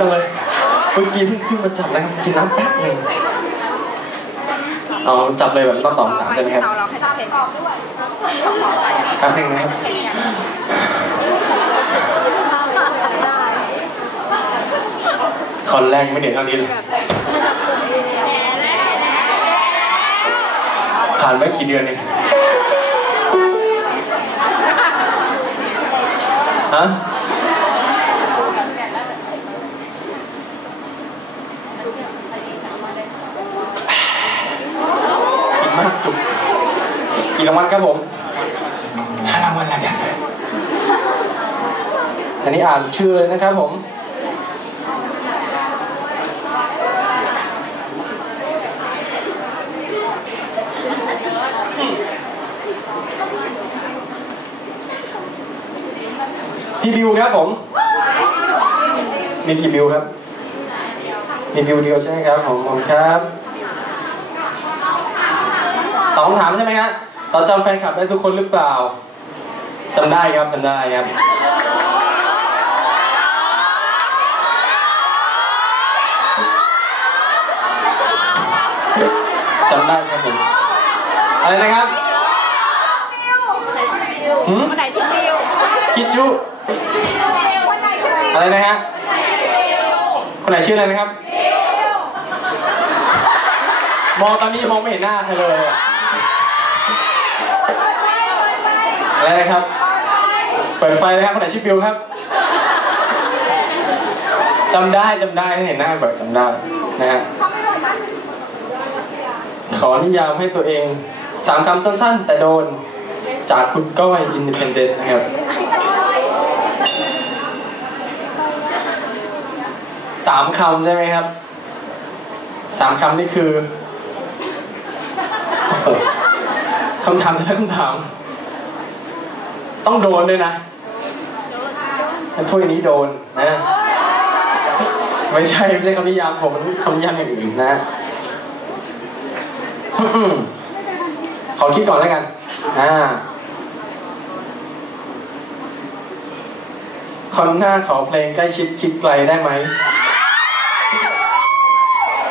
จังเลยเมื่อกี้เพิ่งขึ้นมาจับนะครับกินน้ำแป๊บหนึ่งเอาจับเลยแบบต้องตอบถามใช่ไหมครับเราให้ทราบเพลงออกด้วยแป๊บหนึ่งนะครับคอนแรกไม่เด็ดเท่านี้เลยผ่านไปกี่เดือนเองฮะกินมากจุก กี่รางวัลครับผมห้ารางวัลแล้วครับอันนี้อ่านชื่อเลยนะครับผม พี่บิวครับผม มีพี่บิวครับ มีบิวเดียวใช่ไหมครับผมผมครับตอบคำถามใช่ไหมฮะ ตอบจำแฟนคลับได้ทุกคนหรือเปล่าจำได้ครับจำได้ครับ จำได้ครับผม อะไรนะครับหืมคนไหนชื่อบิวคิดจุคนไหนชื่อบิวอะไรนะฮะ คนไหนชื่ออะไรนะครับ มองตอนนี้มองไม่เห็นหน้าเธอเลยอะ อะไรนะครับ เปิดไฟนะครับคนไหนชื่อบิวครับจำได้จำได้เห็นหน้าบ่อยจำได้นะฮะขอนิยามให้ตัวเองสามคำสั้น ๆ แต่โดนจากคุณก้อยอินดิเพนเดนต์นะครับสามคำใช่ไหมครับสามคำนี่คือคำถามแต่ละคำถาม ต้องโดนด้วยนะถ้วยนี้โดนนะไม่ใช่ไม่ใช่คำนิยามผมมันคำนิยามอย่างอื่นนะขอคิดก่อนแล้วกันอ่าคอนหน้าขอเพลงใกล้ชิดคิดไกลได้ไหม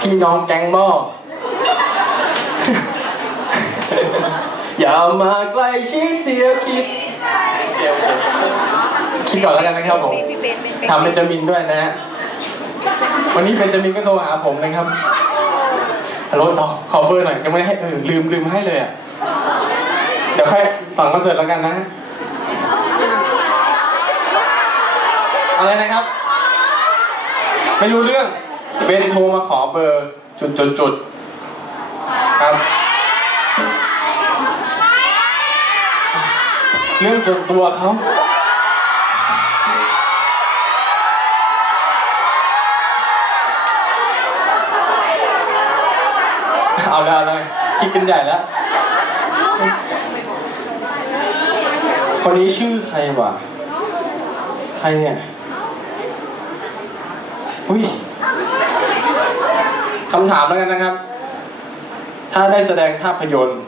พี่น้องแก๊งหม้ออย่ามาใกล้ชิดเดียวคิด คิดก่อนแล้วกันนะครับผมพี่เบนเป็นทำเบนจามินด้วยนะฮะวันนี้เบนจามินก็โทรหาผมนะครับฮัลโหลต่อขอเบอร์หน่อยยังไม่ได้ให้เออลืมลืมให้เลยอะเดี๋ยวค่อยฟังคอนเสิร์ตแล้วกันนะ อะไรนะครับ ไม่รู้เรื่องเบนโทรมาขอเบอร์จุดจุดจุด เรื่องส่วนตัวเขาเอาเลยเอาเลยคิดกันใหญ่แล้ว คนนี้ชื่อใครวะ ใครเนี่ย อุ้ยคำถามแล้วกันนะครับ ถ้าได้แสดงภาพยนตร์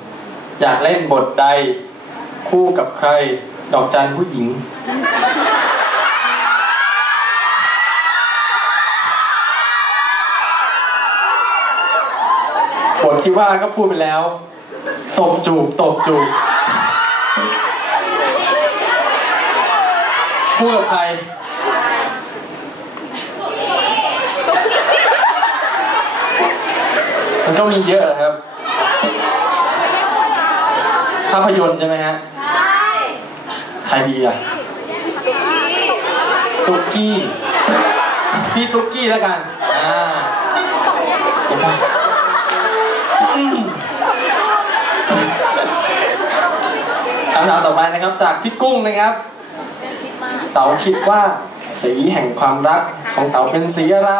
อยากเล่นบทใด คู่กับใคร ดอกจันผู้หญิง บทที่ว่าก็พูดไปแล้ว ตบจูบตบจูบคู่กับใครมันก็มีเยอะครับ ภาพยนตร์ใช่ไหมฮะ รดีอะตุ๊กกี้พี่ตุ๊กกี้แล้วกันอ่าคำถามต่อไปนะครับจากพี่กุ้งนะครับ เต๋าคิดว่าสีแห่งความรักของเต๋าเป็นสีอะไร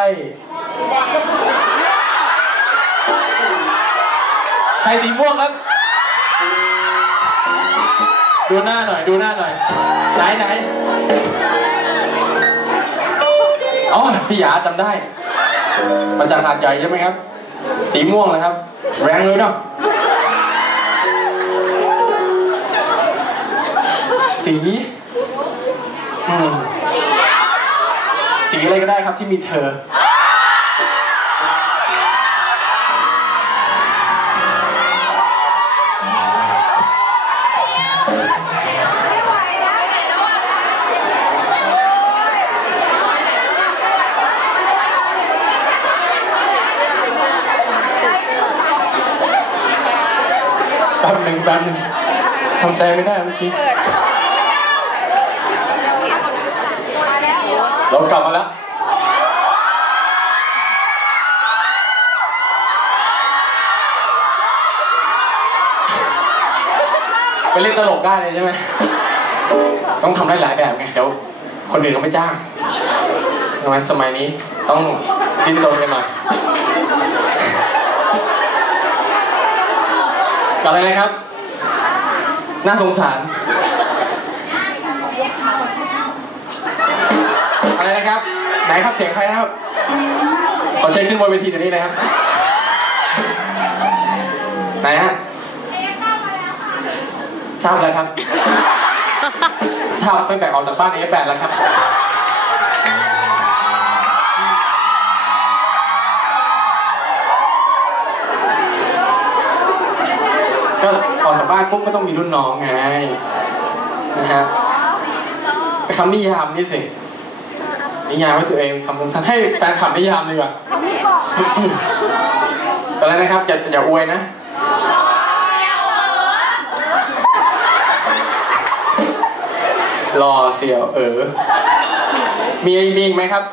ใครสีม่วงครับ ดูหน้าหน่อย ดูหน้าหน่อย ไหนไหนอ๋อพี่หยาจำได้ มาจากหาดใหญ่ใช่ไหมครับ สีม่วงนะครับ แรงเลยเนาะสีอืมสีสีอะไรก็ได้ครับที่มีเธอ ป๊บหนึ่งแป๊บหนึ่งทำใจไม่ได้เมื่อกี้ เรากลับมาแล้วไปเล่นตลกได้เลยใช่ไหม ต้องทำได้หลายแบบไง เดี๋ยวคนอื่นเขาไม่จ้างทำไมสมัยนี้ต้องดิ้นรนกันหน่อยับอะไรนะครับ น่าสงสาร อะไรนะครับ ไหนครับเสียงใครนะครับ ขอเชิญขึ้นบนเวทีเดี๋ยวนี้นะครับ ไหนฮะทราบแล้วครับทราบตั้งแต่ออกจากบ้านเอแปดแล้วครับ ออกจากบ้านปุ๊บก็ต้องมีรุ่นน้องไงนะฮะคำนิยามนี่สินิยามให้ตัวเองคำสั้นๆให้แฟนคลับนิยามดีกว่าเขาไม่บอกนะอะไรนะครับอย่าอย่าอวยนะรอเสียวเออ มีมีอีกไหมครับ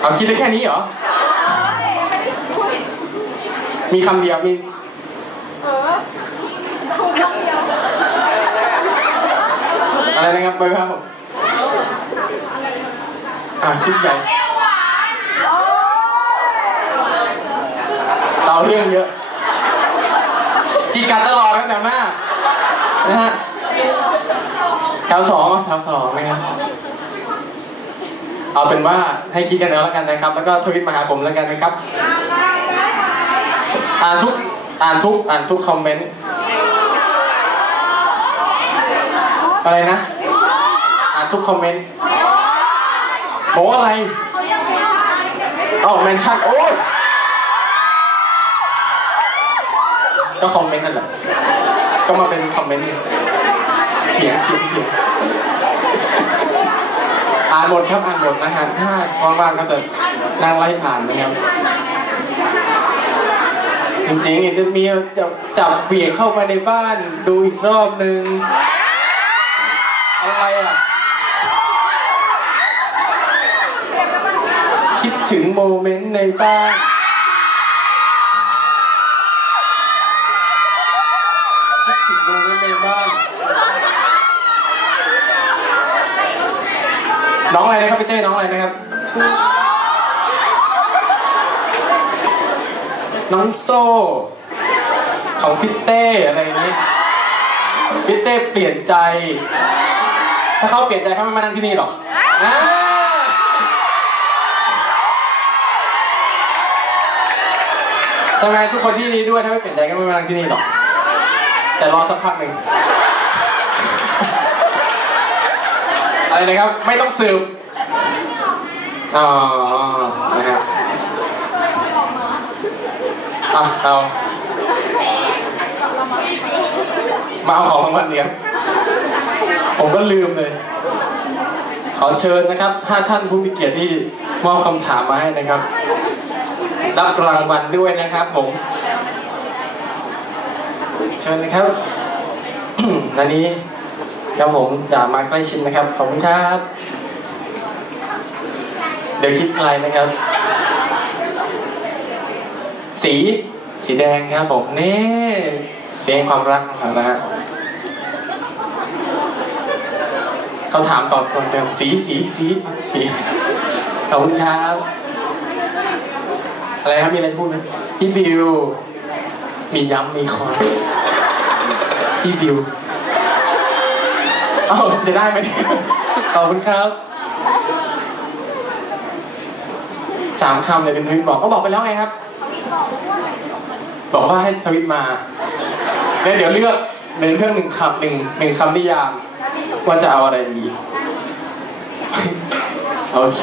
เอาคิดได้แค่นี้เหรอ มีคำเดียวมี เออถูกคำเดียว อะไร นะครับไปครับผมอ่าคิดใหญ่โอ้ยเราเรื่องเยอะจีกันตลอดตั้งแต่มากนะฮะแถวสองอะแถวสองนะครับเอาเป็นว่าให้คิดกันเอาแล้วกันนะครับ แล้วก็ทวิตมาหาผมแล้วกันนะครับ อ่านทุกอ่านทุกอ่านทุกคอมเมนต์อะไรนะ ทุกคอมเมนต์บอกว่าอะไรเอ้าแมนชั่นโอ้ยก็คอมเมนต์นั่นแหละก็มาเป็นคอมเมนต์เถียงเถียงเถียงอ่านหมดครับอ่านหมดนะฮะถ้าว่างๆก็จะนั่งไล่อ่านนะครับจริงๆจะมีจะจับเบี่ยงเข้ามาในบ้านดูอีกรอบนึงอะไรอะ คิด ถึงโมเมนต์ในบ้าน คิดถึงโมเมนต์ในบ้าน น้องอะไรนะครับพี่เต้น้องอะไรนะครับ น้องโซ่ ของพี่เต้อะไรนี้พี่เต้เปลี่ยนใจ ถ้าเขาเปลี่ยนใจเขาไม่มานั่งที่นี่หรอก อ่าใช่ไมทุกคนที่นี่ด้วยถ้าไม่เปลี่ยนใจก็ไม่มานั่งที่นี่หรอก แต่รอสักพักหนึ่งอะไรนะครับไม่ต้องสืบอ๋อนะครับอะเอามาเอาของรางวัลเดียผมก็ลืมเลย ขอเชิญนะครับห้าท่านผู้มีเกียรติที่มอบคำถามมาให้นะครับ รับรางวัลด้วยนะครับผมเชิญนะครับอันนี้ครับผมอย่ามาใกล้ชิดนะครับขอบคุณครับ เดี๋ยวคิดอะไรนะครับ สีสีแดงครับผมนี่สีแห่งความรักของเรานะฮะเขาถามตอบตรงเดิมสีสีสีสีขอบคุณครับ อะไรครับมีอะไรพูดไหมพี่บิว มีย้ำมีคอยพี่บิวเอาจะได้ไหมเขอบคุณครับสามคำเลยเป็นทวิตบอกก็บอกไปแล้วไงครับ บอกว่าให้ทวิตมาแล้วเดี๋ยวเลือกในเรื่องหนึ่งคำหนึ่งหนึ่งคำนิยาม ว่าจะเอาอะไรดี โอเค